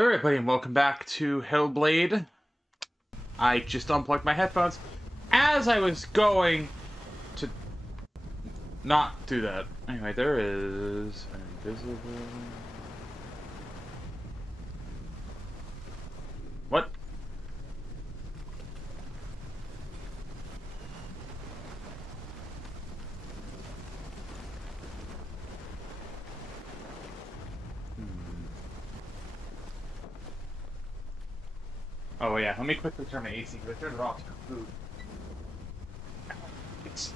Hello everybody and welcome back to Hellblade. I just unplugged my headphones as I was going to not do that. Anyway, there is an invisible... What? Oh yeah, let me quickly turn my AC because I turned it off for food. It's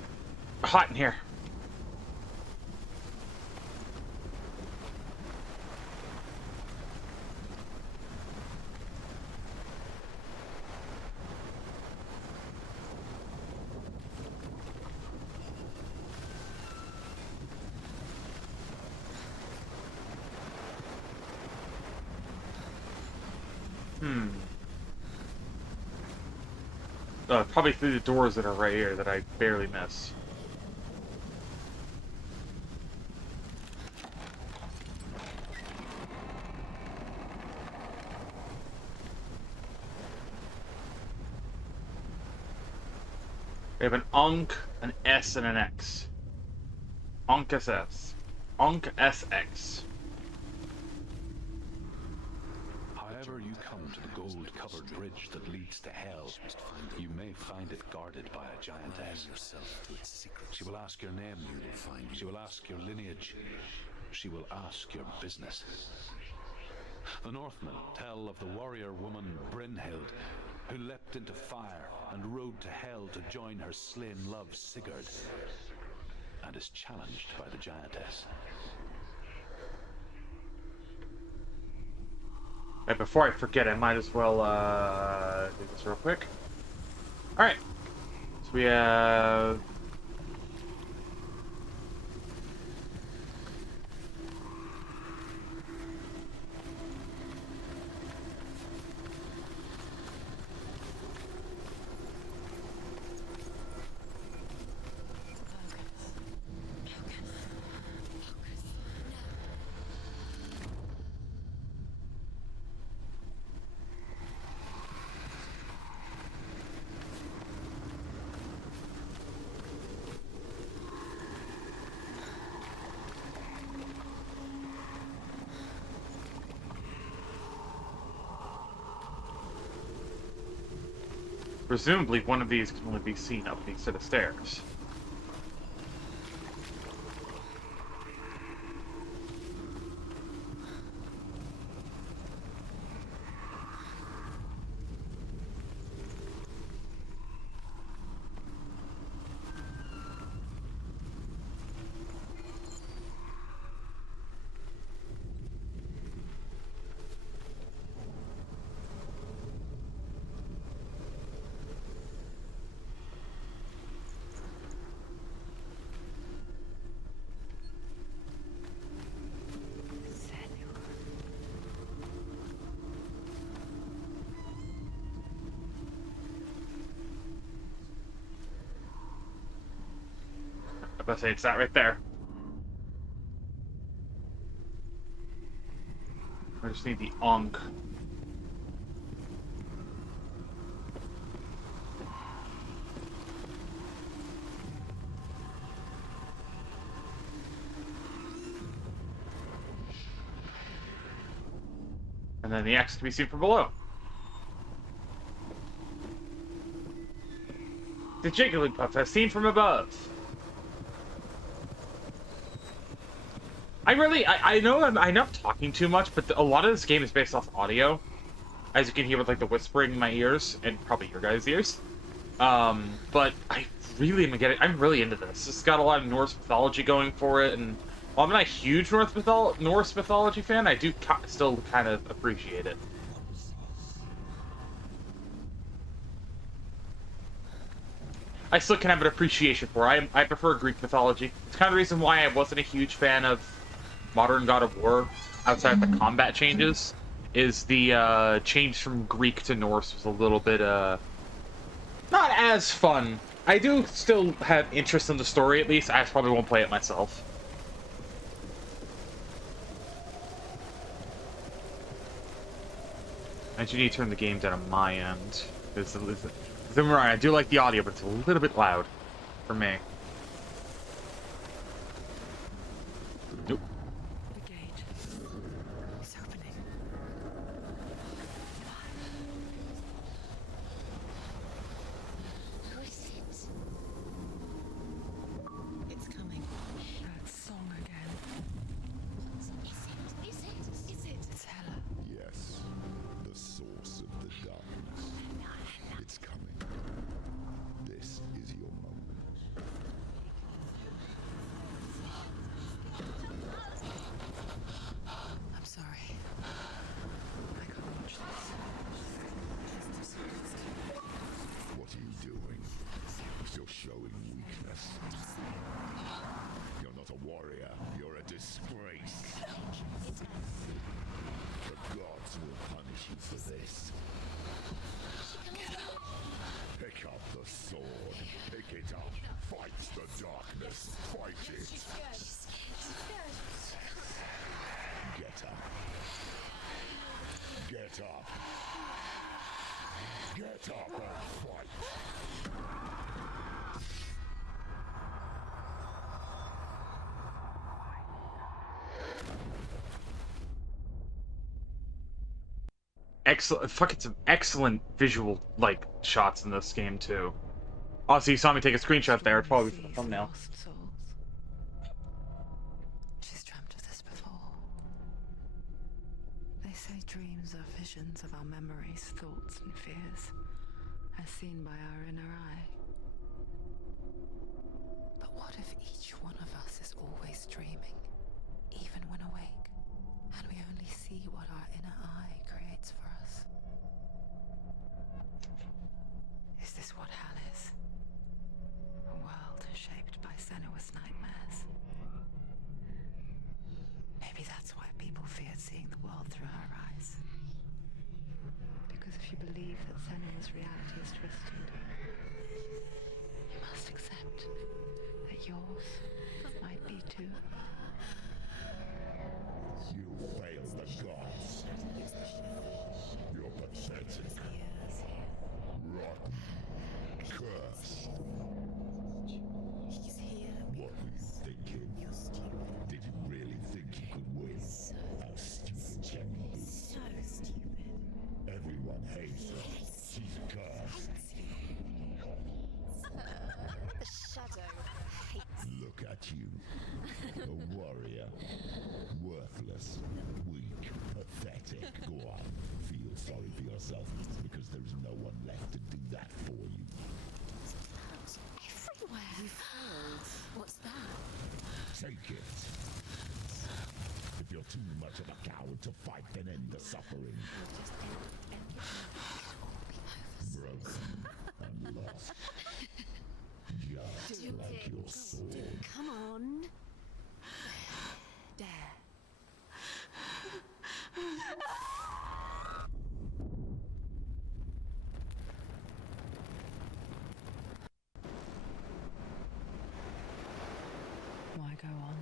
hot in here. Probably through the doors that are right here that I barely miss. We have an Onk, an S, and an X. Onk SS. Onk SX. However you come to the gold-covered bridge that leads to Hell, you may find it guarded by a giantess. She will ask your name, she will ask your lineage, she will ask your business. The Northmen tell of the warrior woman Brynhild, who leapt into fire and rode to Hell to join her slain love Sigurd, and is challenged by the giantess. Right, before I forget, I might as well do this real quick. Alright. So we have... Presumably, one of these can only be seen up these set of stairs. I was about to say, it's that right there. I just need the Onk. And then the X can be seen from below. The Jigglypuff as seen from above. I know I'm not talking too much, but a lot of this game is based off audio. As you can hear with like the whispering in my ears, and probably your guys' ears. But I really I'm really into this. It's got a lot of Norse mythology going for it, and while I'm not a huge Norse mythology fan, I do still kind of appreciate it. I still can have an appreciation for it. I prefer Greek mythology. It's kind of the reason why I wasn't a huge fan of modern God of War, outside of the combat changes, is the change from Greek to Norse was a little bit not as fun. I do still have interest in the story, at least. I probably won't play it myself. I do need to turn the game down on my end. Don't worry, I do like the audio, but it's a little bit loud for me. Nope. The gate is opening. Who is it? It's coming. That song again. Is it? It's Hela. Yes, the source of the darkness. It's coming. This is your moment. I'm sorry. I can't watch this. What are you doing? You're showing weakness. You're not a warrior. You're a disgrace. The gods will punish you for this. Pick up the sword. Pick it up. Fight the darkness. Fight it. Get up. Get up. Get up and fight. Excellent, fucking some excellent visual, like, shots in this game, too. Also, you saw me take a screenshot there, probably for the thumbnail. Lost souls. She's dreamt of this before. They say dreams are visions of our memories, thoughts, and fears, as seen by our inner eye. But what if each one of us is always dreaming, even when awake, and we only see what our inner eye creates for us? Is this what hell is? A world shaped by Senua's nightmares. Maybe that's why people feared seeing the world through her eyes. Because if you believe that Senua's reality is twisted, you must accept that yours might be too. You failed the gods. You're pathetic. Rotten. Cursed. He's here. What were you thinking? You're stupid. Did you really think you could win? How stupid can you be? So stupid. Everyone hates her. She's cursed. The shadow hates. Look at you. A warrior. Worthless. Weak. Pathetic. Go on. Feel sorry for yourself, because there's no one left to do that for you. Everywhere. You failed. What's that? Take it. If you're too much of a coward to fight, then end the suffering. Broken and lost. Just like your sword. Come on. Dare. Why go on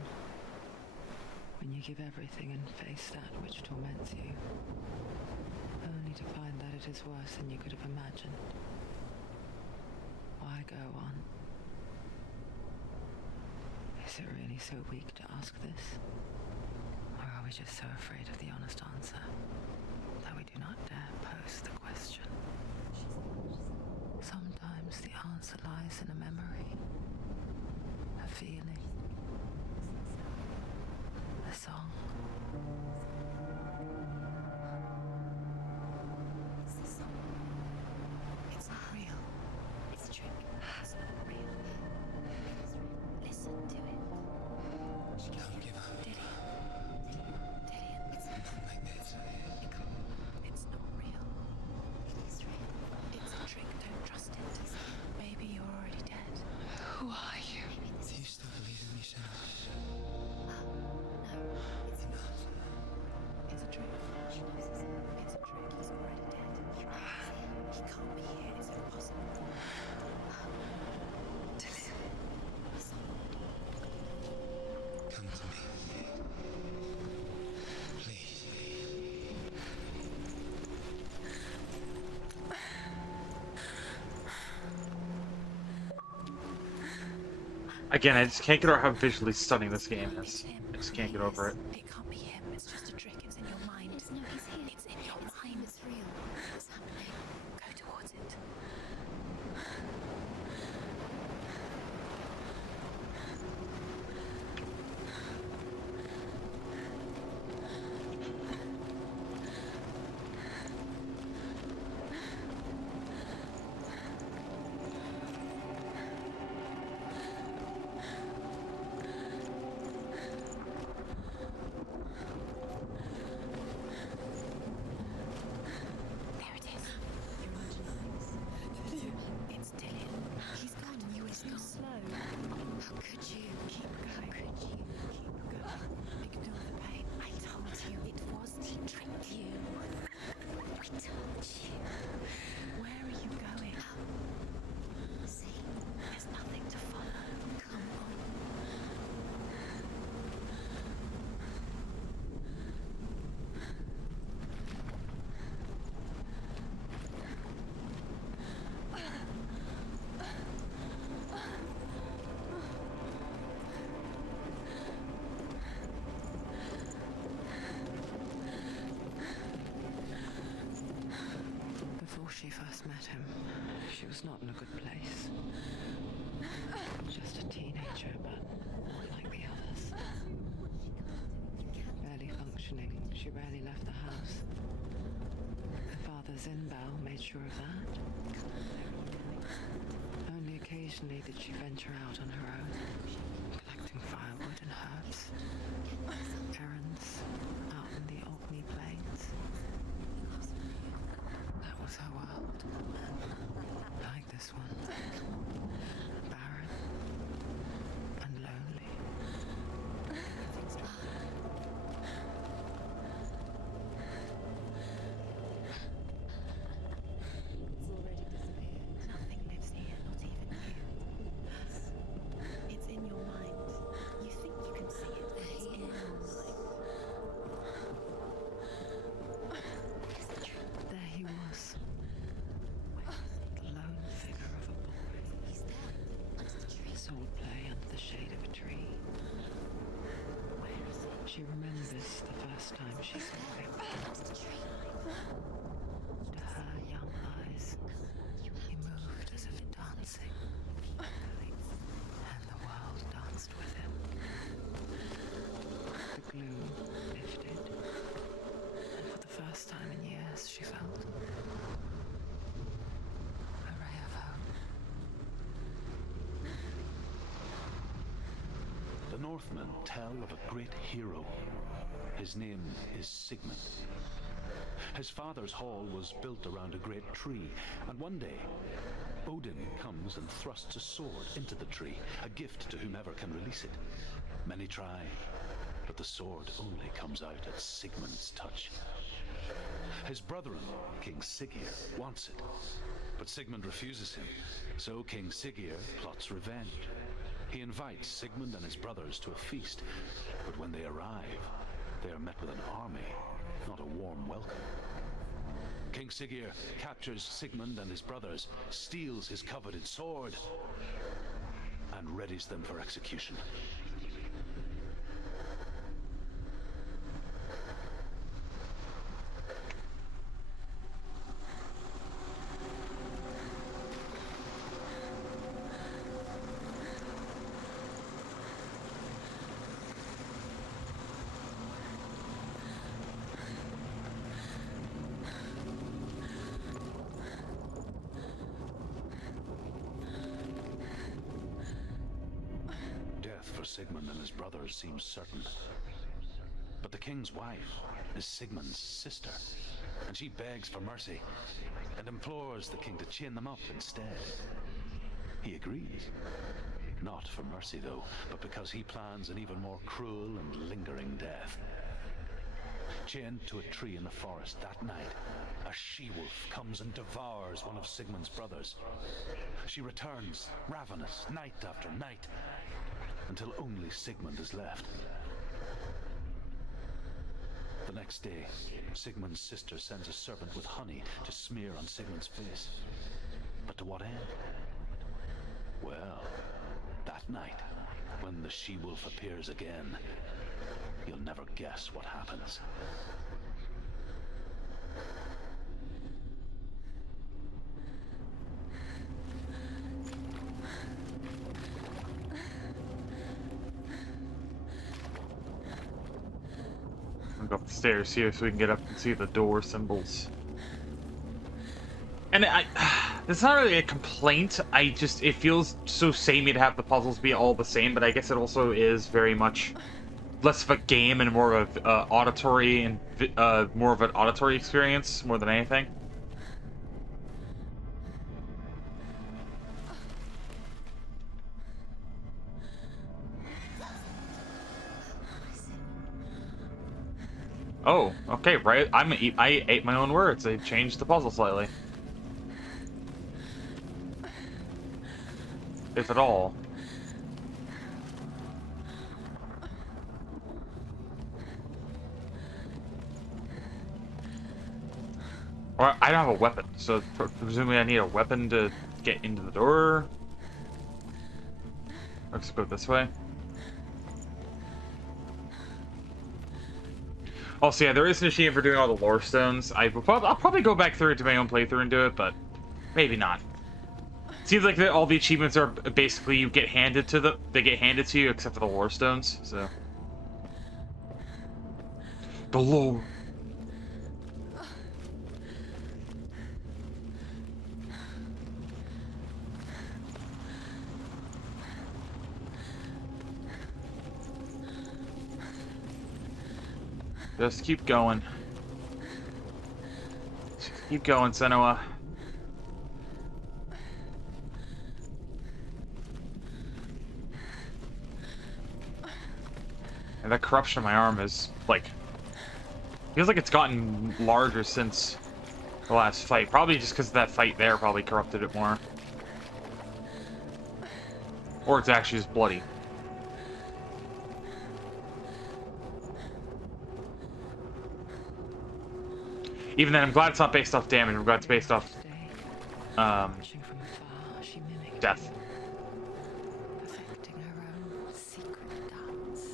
when you give everything and face that which torments you, only to find that it is worse than you could have imagined? Why go on? Is it really so weak to ask this? Or are we just so afraid of the honest answer that we do not dare pose the question? Sometimes the answer lies in a memory, a feeling, a song. It's the song. It's not real. It's a trick. It's not real. Listen to it. Don't give up. It's Like this. It's not real. It is real. It's a trick. Don't trust it. Maybe you're already dead. Who are you? Do you still believe in me, Senua? No, it's not. Again, I just can't get over how visually stunning this game is. It's him. I just can't get over it. It can't be him. It's just a trick. It's in your mind. No, he's here. It's in your mind. It's real. What's happening? Go towards it. There it is. It's Dylan. He's gone. You is gone. Slow. How could you? Keep going. How could you? Keep going. Ignore the pain. I told you it was to trick you. I told you. Where are you going? See, there's nothing to follow. Come on. Before she first met him, she was not in a good place. Just a teenager, but not like the others. Barely functioning, she rarely left the house. Her father's in-bow made sure of that. Only occasionally did she venture out on her own, collecting firewood and herbs. Errands out in the Orkney plains. That was her world. Like this one. Barren and lonely. Nothing lives here, not even you. It's in your mind. You think you can see it, but it's in your mind. There he was. The lone figure of a boy. He's there, under the tree. Swordplay under the shade of a tree. Where is he? She remembers the first time she saw him. Under the tree. To her young eyes, he moved as if dancing. And the world danced with him. The gloom lifted. And for the first time in years, she felt a ray of hope. The Northmen tell of a great hero. His name is Sigmund. His father's hall was built around a great tree, and one day, Odin comes and thrusts a sword into the tree, a gift to whomever can release it. Many try, but the sword only comes out at Sigmund's touch. His brother-in-law, King Siggeir, wants it, but Sigmund refuses him, so King Siggeir plots revenge. He invites Sigmund and his brothers to a feast, but when they arrive, they are met with an army, not a warm welcome. King Siggeir captures Sigmund and his brothers, steals his coveted sword, and readies them for execution. Death for Sigmund and his brothers seems certain. But the king's wife is Sigmund's sister, and she begs for mercy and implores the king to chain them up instead. He agrees. Not for mercy, though, but because he plans an even more cruel and lingering death. Chained to a tree in the forest that night, a she-wolf comes and devours one of Sigmund's brothers. She returns, ravenous, night after night, until only Sigmund is left. The next day, Sigmund's sister sends a servant with honey to smear on Sigmund's face. But to what end? Well, that night, When the she-wolf appears again, you'll never guess what happens. I'll go up the stairs here so we can get up and see the door symbols. And it's not really a complaint. It feels so samey to have the puzzles be all the same, but I guess it also is very much less of a game and more of auditory and more of an auditory experience more than anything. Oh, okay, right. I ate my own words. I changed the puzzle slightly. If at all. Or I don't have a weapon, so presumably I need a weapon to get into the door. Let's go this way. Also, yeah, there is an achievement for doing all the lore stones. I'll probably go back through into my own playthrough and do it, but maybe not. Seems like all the achievements are basically they get handed to you except for the lore stones. So the lore. Just keep going. Just keep going, Senua. And that corruption in my arm is, like... feels like it's gotten larger since the last fight. Probably just because that fight there probably corrupted it more. Or it's actually just bloody. Even then, I'm glad it's not based off damage. I'm glad it's based off death. Perfecting her own secret dance.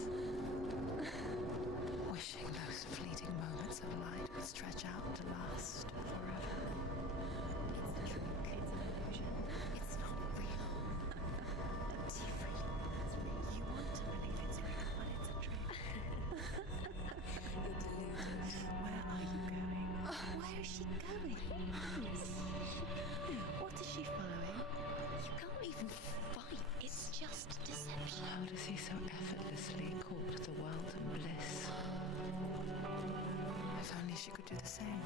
Wishing those fleeting moments of light would stretch out to last forever. It's a trick. It's an illusion. It's not real. Different. You want to believe it's real, but it's a trick. You're deluded. Where are you going? Where is she going? What is she following? You can't even fight. It's just deception. How does he so effortlessly court the world and bliss? If only she could do the same.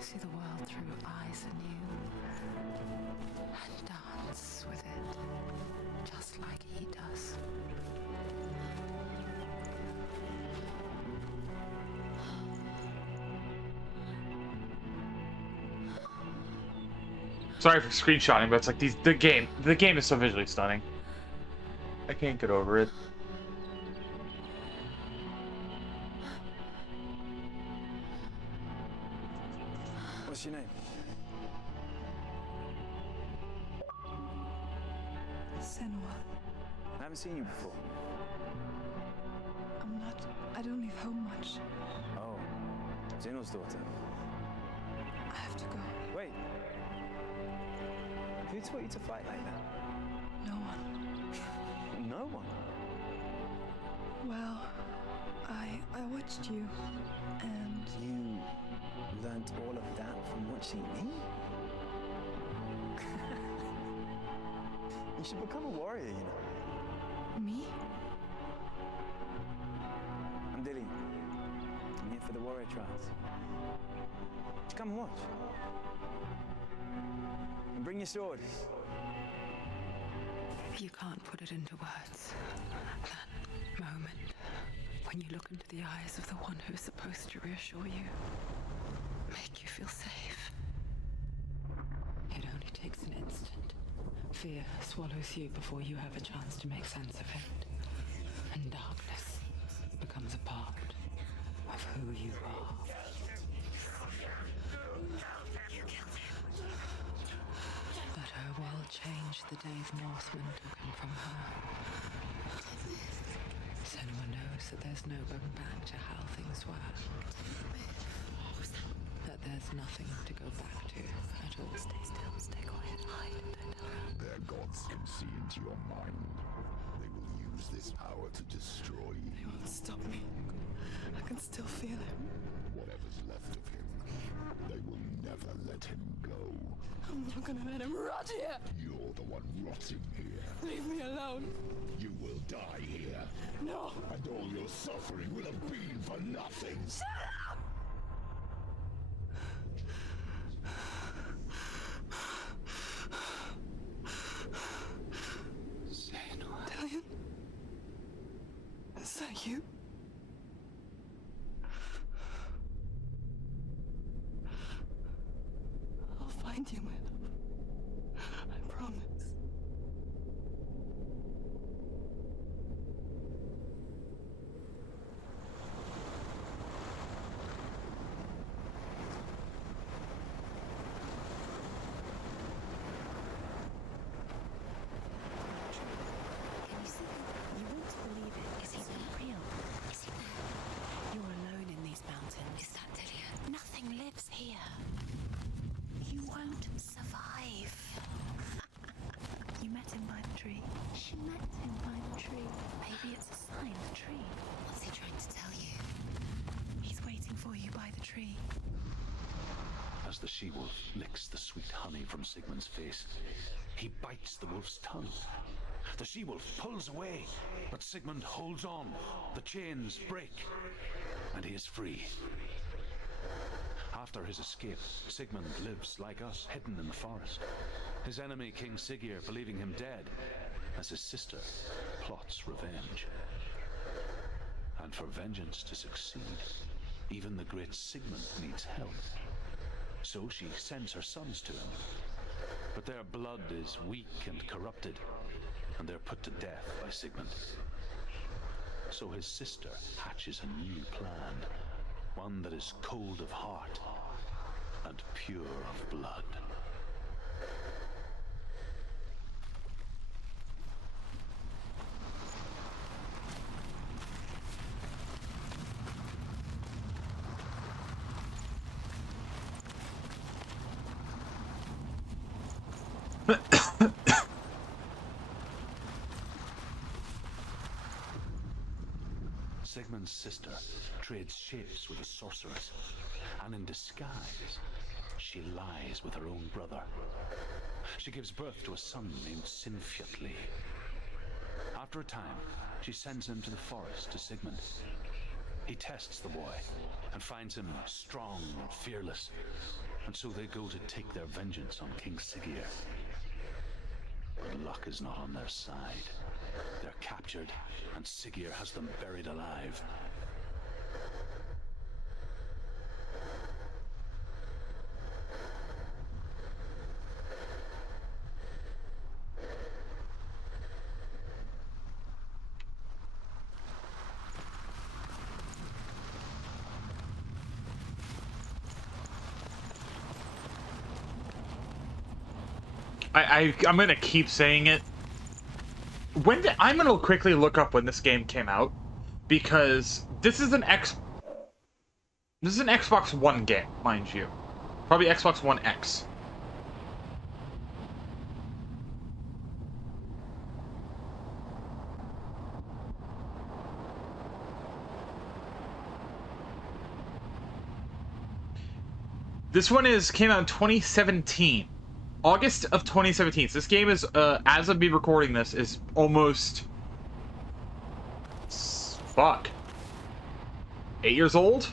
See the world through eyes anew and dance with it, just like he does. Sorry for screenshotting, but it's like the game is so visually stunning. I can't get over it. What's your name? Senua, I haven't seen you before. I don't leave home much. Oh, Zenua's daughter. I have to go. Wait. Who taught you to fight like that? No one. No one. Well, I watched you, and You learnt all of that from watching me? You should become a warrior, you know. me? I'm Dilly. I'm here for the warrior trials. Come and watch. And bring your sword. You can't put it into words. That moment when you look into the eyes of the one who's supposed to reassure you, make you feel safe. It only takes an instant. Fear swallows you before you have a chance to make sense of it. And darkness becomes a part of who you are. But her world changed revenge the days Northmen took him from her. Senua knows that there's no going back to how things were. That there's nothing to go back to at all. Stay still, stay quiet, hide, don't tell her. Their gods can see into your mind. They will use this power to destroy you. They won't stop me. I can still feel him. Whatever's left of him, they will never let him go. I'm not gonna let him rot here. You're the one rotting here. Leave me alone. You will die here. No. And all your suffering will have been for nothing. Dillion? Is that you? I'll find you, my love. I promise. Can you see him? You want to believe it. Is he real? Is he there? You're alone in these mountains. Is that Dillion? Nothing lives here. You won't survive. You met him by the tree. She met him by the tree. Maybe it's a sign, the tree. What's he trying to tell you? He's waiting for you by the tree. As the she-wolf licks the sweet honey from Sigmund's face, he bites the wolf's tongue. The she-wolf pulls away, but Sigmund holds on. The chains break, and he is free. After his escape, Sigmund lives like us, hidden in the forest. His enemy, King Siggeir, believing him dead, as his sister plots revenge. And for vengeance to succeed, even the great Sigmund needs help. So she sends her sons to him. But their blood is weak and corrupted, and they're put to death by Sigmund. So his sister hatches a new plan, one that is cold of heart and pure of blood. Sigmund's sister trades shapes with a sorceress, and in disguise, she lies with her own brother. She gives birth to a son named Sinfjotli. After a time, she sends him to the forest to Sigmund. He tests the boy and finds him strong and fearless, and so they go to take their vengeance on King Siggeir. But luck is not on their side. They're captured, and Siggeir has them buried alive. I'm gonna keep saying it. I'm gonna quickly look up when this game came out, because this is an Xbox One game, mind you. Probably Xbox One X. This one came out in 2017. August of 2017. So this game is, as of me recording this, is almost... Fuck. 8 years old?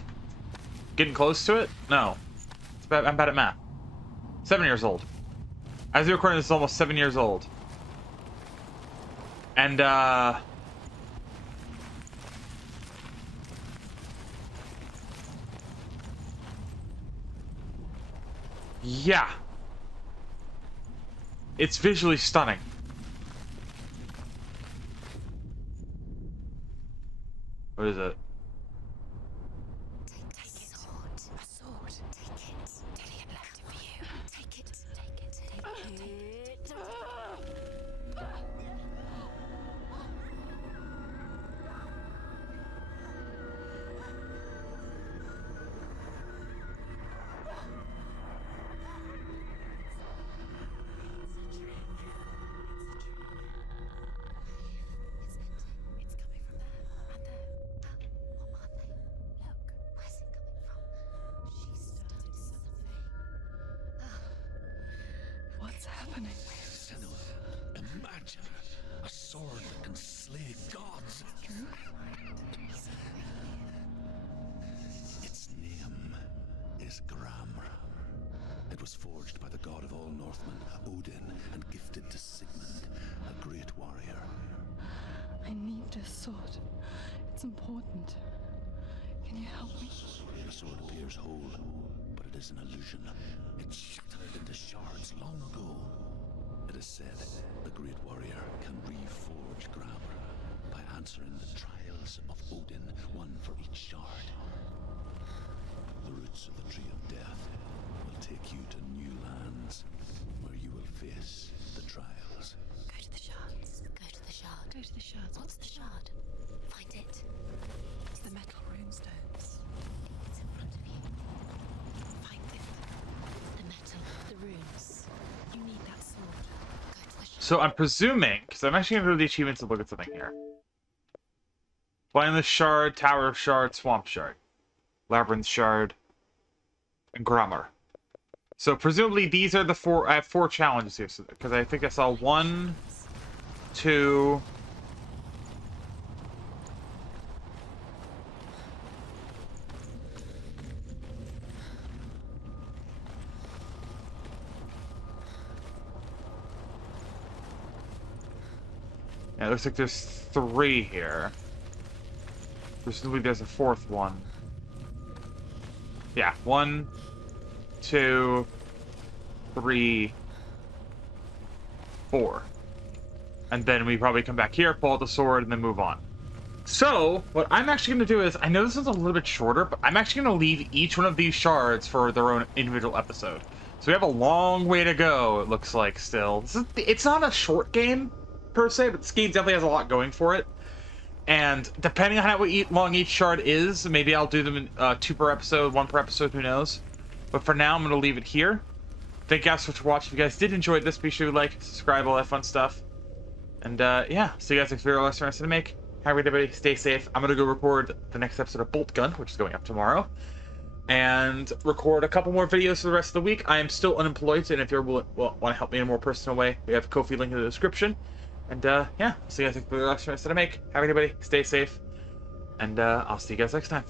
Getting close to it? No. I'm bad at math. 7 years old. As of recording this, is almost 7 years old. And, yeah. It's visually stunning. What is it? Take it. A sword. Take it. Dillion left it for you. Take it. Take it. Take it. happening? Senua, imagine a sword that can slay gods. Its name is Gramr. It was forged by the god of all Northmen, Odin, and gifted to Sigmund, a great warrior. I need this sword. It's important. Can you help me? The sword appears whole, but it is an illusion. It shattered into shards long ago. It is said the great warrior can reforge Gramr by answering the trials of Odin, one for each shard. The roots of the Tree of Death will take you to new lands where you will face the trials. Go to the shards. Go to the shard. Go to the shards. What's the shard? Find it. It's the metal runestones. It's in front of you. Find it. The metal, the runes. You need that sword. Go to the shard. So I'm presuming, because I'm actually going to go to the achievements to look at something here. Find the shard, Tower of Shard, Swamp Shard, Labyrinth Shard, and Gramr. So presumably these are the four. I have 4 challenges here, because I think I saw 1, 2. Yeah, it looks like there's 3 here. Presumably there's a 4th one. Yeah, 1, 2, 3, 4. And then we probably come back here, pull out the sword, and then move on. So, what I'm actually going to do is, I know this is a little bit shorter, but I'm actually going to leave each one of these shards for their own individual episode. So we have a long way to go, it looks like, still. It's not a short game, per se, but this game definitely has a lot going for it. And depending on how long each shard is, maybe I'll do them in 2 per episode, 1 per episode, who knows. But for now, I'm going to leave it here. Thank you guys so much for watching. If you guys did enjoy this, be sure to like, subscribe, all that fun stuff. And yeah, see you guys next video. Last rest to make. Have a good day, everybody. Stay safe. I'm going to go record the next episode of Bolt Gun, which is going up tomorrow. And record a couple more videos for the rest of the week. I am still unemployed, and if you want to help me in a more personal way, we have a Ko-fi link in the description. And yeah, see you guys next video. Last rest to make. Have a good day, everybody. Stay safe. And I'll see you guys next time.